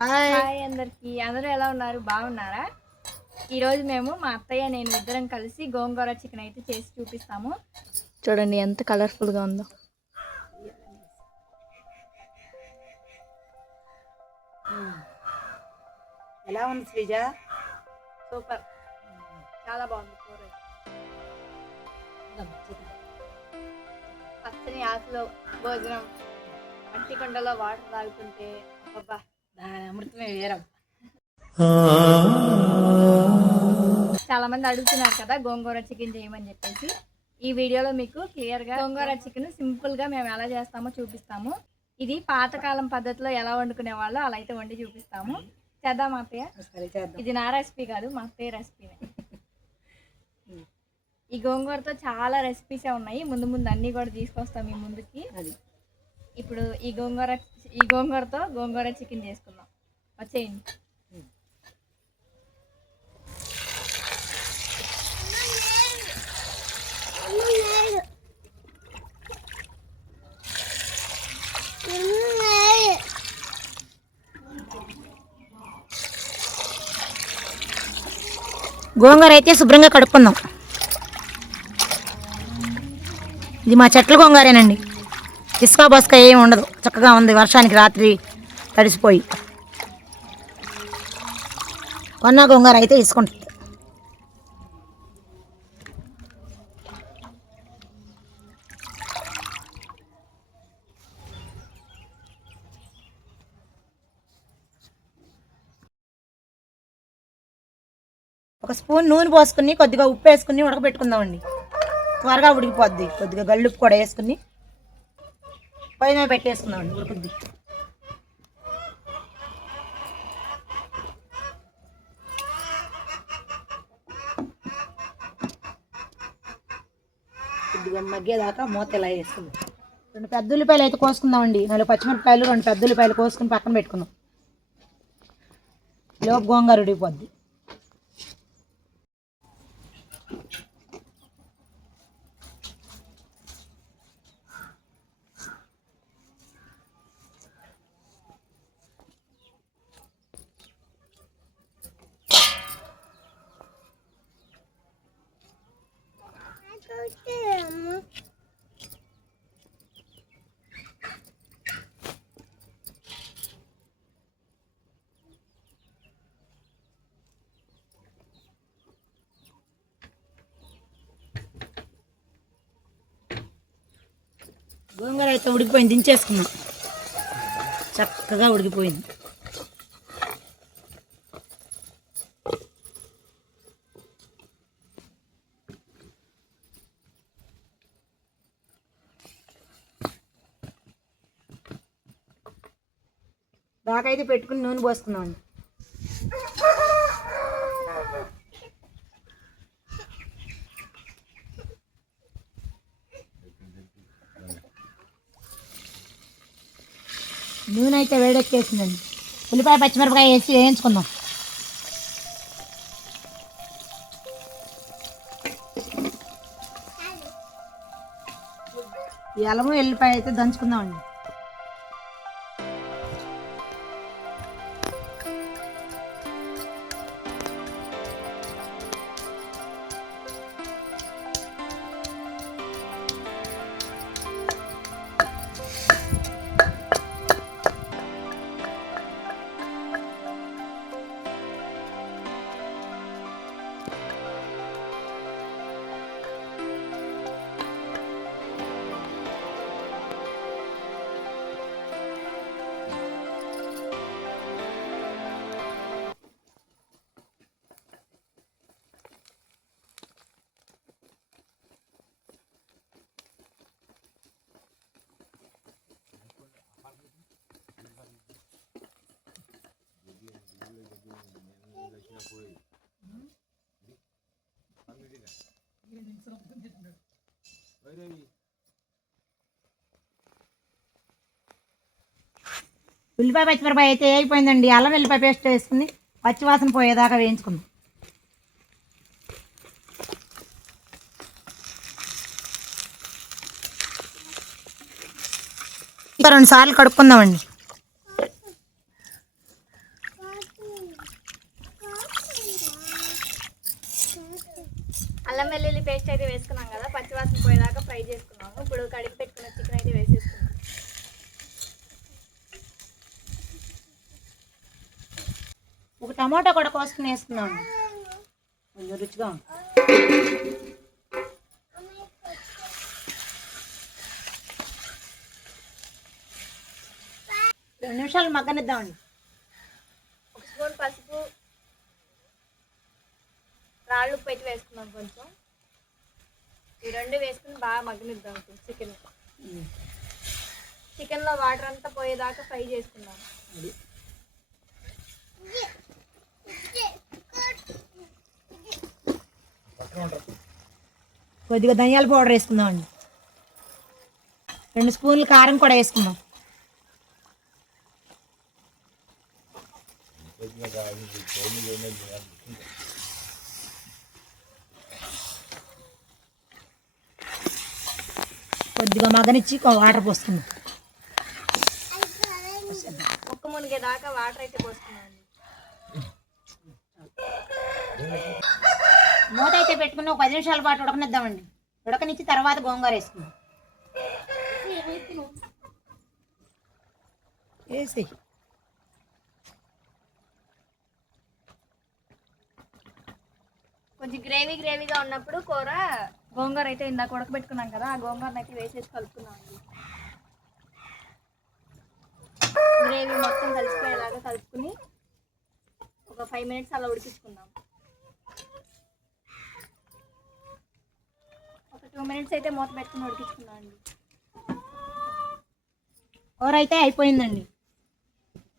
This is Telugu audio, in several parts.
హాయ్ అందరికి, అందరూ ఎలా ఉన్నారు? బాగున్నారా? ఈరోజు మేము మా అత్తయ్య నేను ఇద్దరం కలిసి గోంగూర చికెన్ అయితే చేసి చూపిస్తాము. చూడండి ఎంత కలర్ఫుల్గా ఉందో. ఎలా ఉంది శ్రీజ? సూపర్, చాలా బాగుంది కూర. పచ్చని ఆకులో భోజనం, మట్టి కొండలో వాటర్ తాగుతుంటే అబ్బా అమృతమే వేరం. చాలా మంది అడుగుతున్నారు కదా గోంగూర చికెన్ చేయమని చెప్పేసి. ఈ వీడియోలో మీకు క్లియర్గా గోంగూర చికెన్ సింపుల్గా మేము ఎలా చేస్తామో చూపిస్తాము. ఇది పాతకాలం పద్ధతిలో ఎలా వండుకునే వాళ్ళు అలా అయితే వండి చూపిస్తాము. చేద్దాం అత్తయ్య. ఇది నా రెసిపీ కాదు, మా అత్తయ్య రెసిపీనే. ఈ గోంగూరతో చాలా రెసిపీసే ఉన్నాయి, ముందు ముందు అన్నీ కూడా తీసుకొస్తాం మీ ముందుకి. ఇప్పుడు ఈ గోంగూరతో గోంగూర చికెన్ చేసుకుందాం. వచ్చేయండి. గోంగూర అయితే శుభ్రంగా కడుక్కుందాం. ఇది మా చెట్ల గోంగూరేనండి. ఇసుక బసుక ఏమి ఉండదు, చక్కగా ఉంది. వర్షానికి రాత్రి తడిసిపోయి కొన్న గోంగూర అయితే ఇసుకుంటుంది. ఒక స్పూన్ నూనె పోసుకుని కొద్దిగా ఉప్పు వేసుకుని ఉడకబెట్టుకుందామండి. త్వరగా ఉడికిపోద్ది. కొద్దిగా గల్లుప్పు కూడా వేసుకుని పైన పెట్టేసుకుందామండి, ఉడుకుద్ది. కొద్దిగా మగ్గేదాకా మూత ఇలా వేసుకుందాం. 2 పెద్ద ఉల్లిపాయలు అయితే కోసుకుందామండి. 4 పచ్చిమిరపకాయలు, 2 పెద్ద ఉల్లిపాయలు కోసుకుని పక్కన పెట్టుకుందాం. లోపు గోంగూర ఉడికిపోద్ది. గోంగూర అయితే ఉడికిపోయింది, దించేసుకున్నాం. చక్కగా ఉడికిపోయింది. దాకైతే పెట్టుకుని నూనె పోసుకున్నామండి. నూనె అయితే వేడెక్కేసిందండి. ఉల్లిపాయ పచ్చిమిరపకాయ వేసి వేయించుకుందాం. ఈ అల్లము ఎల్లిపాయ అయితే దంచుకుందామండి. ఉల్లిపాయ పచ్చిమిరపాయ అయితే అయిపోయిందండి. అల్లం వెల్లిపాయ పేస్ట్ వేసుకుని పచ్చివాసన పోయేదాకా వేయించుకుందాం. ఇంకా 2 సార్లు కడుక్కుందామండి. అల్లం వెల్లుల్లి పేస్ట్ అయితే వేసుకున్నాం కదా, పచ్చివాసన పోయేదాకా ఫ్రై చేసుకున్నాము. ఇప్పుడు కడిగి పెట్టుకున్న చికెన్ అయితే వేసేసుకున్నాం. ఒక టమాటా కూడా కోసుకుని వేసుకున్నాం, కొంచెం రుచిగా ఉంది. 2 నిమిషాలు మగ్గనిద్దామండి. 1 స్పూన్ పసుపు, రాళ్ళు ఉప్పు అయితే వేసుకున్నాం కొంచెం. ఈ 2 వేసుకుని బాగా మగ్గనిద్దాం. చికెన్లో వాటర్ అంతా పోయేదాకా ఫ్రై చేసుకున్నాం. కొద్దిగా ధనియాల పౌడర్ వేసుకుందామండి. 2 స్పూన్లు కారం కూడా వేసుకుందాం. కొద్దిగా మగ్గనిచ్చి వాటర్ పోసుకుందాం. ముక్క మునిగేదాకా వాటర్ అయితే పోసుకున్నాం. మూత అయితే పెట్టుకుని ఒక 10 నిమిషాల పాటు ఉడకనిద్దామండి. ఉడకనిచ్చి తర్వాత గోంగూర వేసుకుందాం. వేసి కొంచెం గ్రేవీగా ఉన్నప్పుడు కూర గోంగూర అయితే ఇందాక ఉడకబెట్టుకున్నాం కదా, ఆ గోంగూరను అయితే వేసేసి కలుపుకున్నాం. గ్రేవీ మొత్తం కలిసిపోయేలాగా కలుపుకుని ఒక 5 మినిట్స్ అలా ఉడికించుకుందాం. ఒక 2 మినిట్స్ అయితే మూత పెట్టుకుని ఉడికించుకుందాం అండి. కూర అయితే అయిపోయిందండి.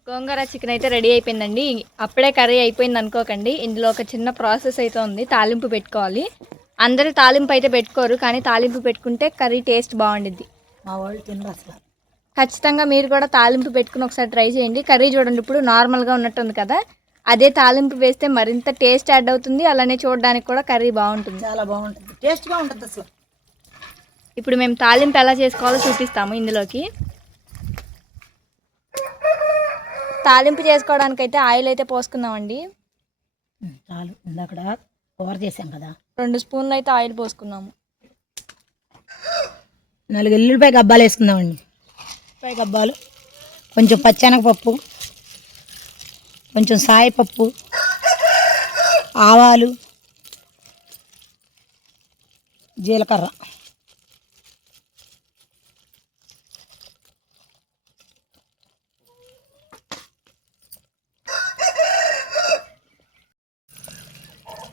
గోంగూర చికెన్ అయితే రెడీ అయిపోయిందండి. అప్పుడే కర్రీ అయిపోయింది అనుకోకండి, ఇందులో ఒక చిన్న ప్రాసెస్ అయితే ఉంది. తాలింపు పెట్టుకోవాలి. అందరూ తాలింపు అయితే పెట్టుకోరు, కానీ తాలింపు పెట్టుకుంటే కర్రీ టేస్ట్ బాగుండిద్ది. మా వాళ్ళు తినరు అసలు. ఖచ్చితంగా మీరు కూడా తాలింపు పెట్టుకుని ఒకసారి ట్రై చేయండి. కర్రీ చూడండి ఇప్పుడు నార్మల్గా ఉన్నట్టుంది కదా, అదే తాలింపు వేస్తే మరింత టేస్ట్ యాడ్ అవుతుంది. అలానే చూడడానికి కూడా కర్రీ బాగుంటుంది, చాలా బాగుంటుంది, టేస్ట్గా ఉంటుంది అసలు. ఇప్పుడు మేము తాలింపు ఎలా చేసుకోవాలో చూపిస్తాము. ఇందులోకి తాలింపు చేసుకోవడానికైతే ఆయిల్ అయితే పోసుకుందామండి. చాలు, ఇందాక కూర చేసాం కదా. 2 స్పూన్లు అయితే ఆయిల్ పోసుకున్నాము. 4 ఎల్లుల్లిపాయ గబ్బాలు వేసుకుందామండి. ఉల్లిపాయ గబ్బాలు, కొంచెం పచ్చెనగపప్పు, కొంచెం సాయపప్పు, ఆవాలు, జీలకర్ర,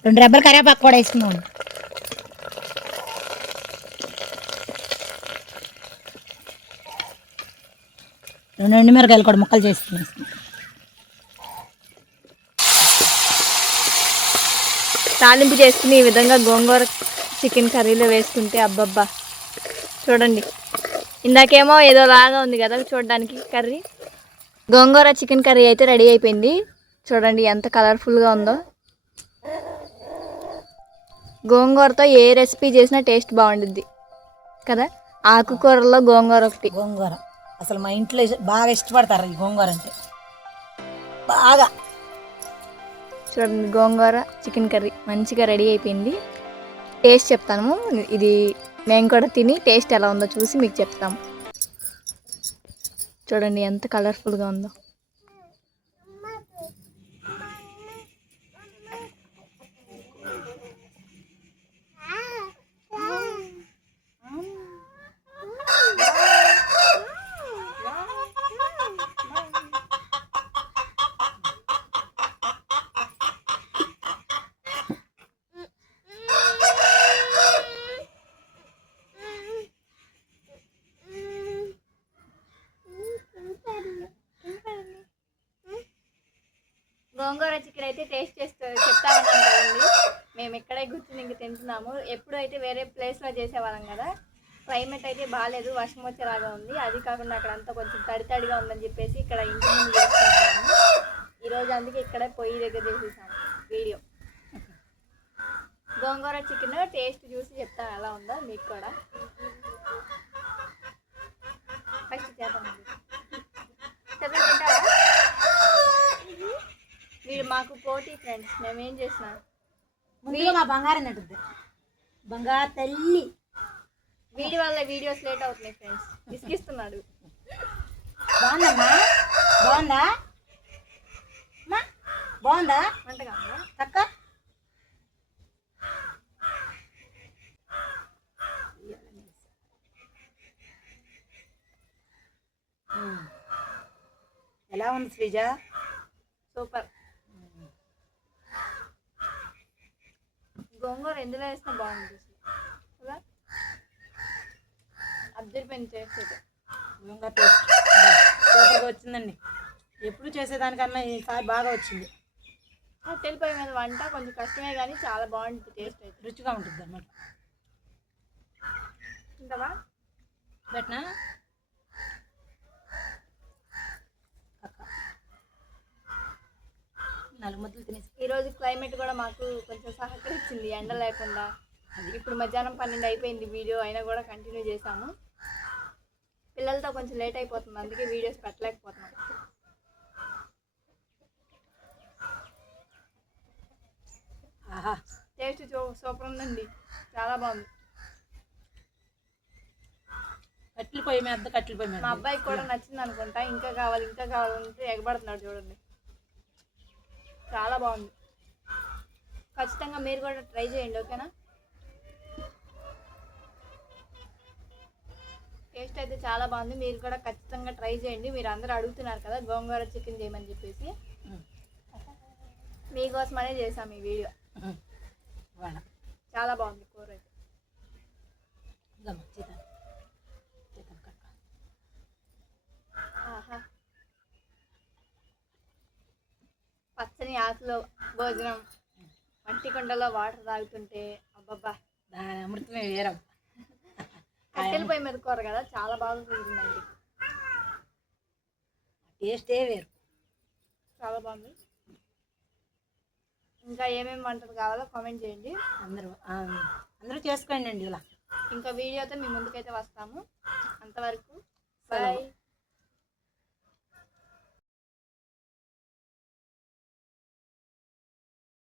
రెండు రెబ్బలు కరివేపాకు కూడా వేసుకుందాం. 2 ఎండుమిరకాయలు కూడా ముక్కలు చేసుకున్నాం. తాలింపు చేసుకుని ఈ విధంగా గోంగూర చికెన్ కర్రీలో వేసుకుంటే అబ్బబ్బా చూడండి, ఇందాకేమో ఏదో లాగా ఉంది కదా చూడడానికి కర్రీ. గోంగూర చికెన్ కర్రీ అయితే రెడీ అయిపోయింది. చూడండి ఎంత కలర్ఫుల్గా ఉందో. గోంగూరతో ఏ రెసిపీ చేసినా టేస్ట్ బాగుంటుంది కదా. ఆకుకూరలో గోంగూర ఒకటి. గోంగూర అసలు మా ఇంట్లో బాగా ఇష్టపడతారు ఈ గోంగూర అంటే బాగా. చూడండి గోంగూర చికెన్ కర్రీ మంచిగా రెడీ అయిపోయింది. టేస్ట్ చెప్తాను, ఇది మేము కూడా తిని టేస్ట్ ఎలా ఉందో చూసి మీకు చెప్తాము. చూడండి ఎంత కలర్ఫుల్గా ఉందో. గోంగూర చికెన్ అయితే టేస్ట్ చెప్తా ఉన్నాం కదండి. మేము ఇక్కడే కూర్చుని ఇంక తింటున్నాము. ఎప్పుడు అయితే వేరే ప్లేస్లో చేసేవాళ్ళం కదా, క్లైమేట్ అయితే బాగాలేదు, వర్షం వచ్చేలాగా ఉంది. అది కాకుండా అక్కడ అంతా కొంచెం తడితడిగా ఉందని చెప్పేసి ఇక్కడ ఇంటి ముందు చేసుకుంటున్నాము. ఈరోజు అందుకే ఇక్కడే పొయ్యి దగ్గర చేసేసాము వీడియో. గోంగూర చికెన్ టేస్ట్ చూసి చెప్తాను ఎలా ఉందో మీకు కూడా. ఫస్ట్ చేద్దామండి. చెప్పండి, తింటావా? వీడు మాకు పోటీ ఫ్రెండ్స్. మేమేం చేసినా మా బంగారం నడుద్ది. బంగారు తల్లి. వీడి వల్ల వీడియోస్ లేట్ అవుతున్నాయి ఫ్రెండ్స్, విసిగిస్తున్నాడు. బాగుందమ్మా, బాగుందా అమ్మా, బాగుందా వంటగా ఉందా? అక్క? ఎలా ఉంది శ్రీజ? సూపర్. గోంగూర ఎందులో వేసినా బాగుంది కదా, అద్దరిపోయింది టేస్ట్ అయితే. గోంగూర టేస్ట్ సూపర్గా వచ్చిందండి. ఎప్పుడు చేసేదానికన్నా ఈసారి బాగా వచ్చింది. తెలిపోయి మీద వంట కొంచెం కష్టమే కానీ చాలా బాగుంటుంది టేస్ట్ అయితే. రుచిగా ఉంటుంది అన్నమాట. ఇంతవా బట్నా నాలుగు ముద్దలు తినేసి ఈరోజు క్లైమేట్ కూడా మాకు కొంచెం సహకరించింది, ఎండ లేకుండా. ఇప్పుడు మధ్యాహ్నం 12 అయిపోయింది వీడియో, అయినా కూడా కంటిన్యూ చేసాము. పిల్లలతో కొంచెం లేట్ అయిపోతుంది, అందుకే వీడియోస్ పెట్టలేకపోతున్నాం. ఆహా, టేస్ట్ సూపర్ ఉందండి, చాలా బాగుంది. కట్టెల పొయ్యి మీద కట్టెల పొయ్యి మీద మా అబ్బాయికి కూడా నచ్చింది అనుకుంటా. ఇంకా కావాలంటే ఎగబడుతున్నాడు చూడండి, చాలా బాగుంది. ఖచ్చితంగా మీరు కూడా ట్రై చేయండి, ఓకేనా? టేస్ట్ అయితే చాలా బాగుంది, మీరు కూడా ఖచ్చితంగా ట్రై చేయండి. మీరు అందరూ అడుగుతున్నారు కదా గోంగూర చికెన్ చేయమని చెప్పేసి, మీకోసమనే చేసాము ఈ వీడియో. చాలా బాగుంది కూర అయితే. ఆహా, పచ్చని ఆకులో భోజనం, మట్టి కుండలో వాటర్ తాగుతుంటే అబ్బబ్బా, దాని అమృతమే వేరం. కట్టెల పొయ్యి మీద కూర కదా, చాలా బాగా కుదిరిందండి. టేస్టే వేరు, చాలా బాగుంది. ఇంకా ఏమేమి వంటలు కావాలో కామెంట్ చేయండి. అందరూ చేసుకోండి అండి ఇలా. ఇంకా వీడియోతో మీ ముందుకైతే వస్తాము. అంతవరకు బాయ్.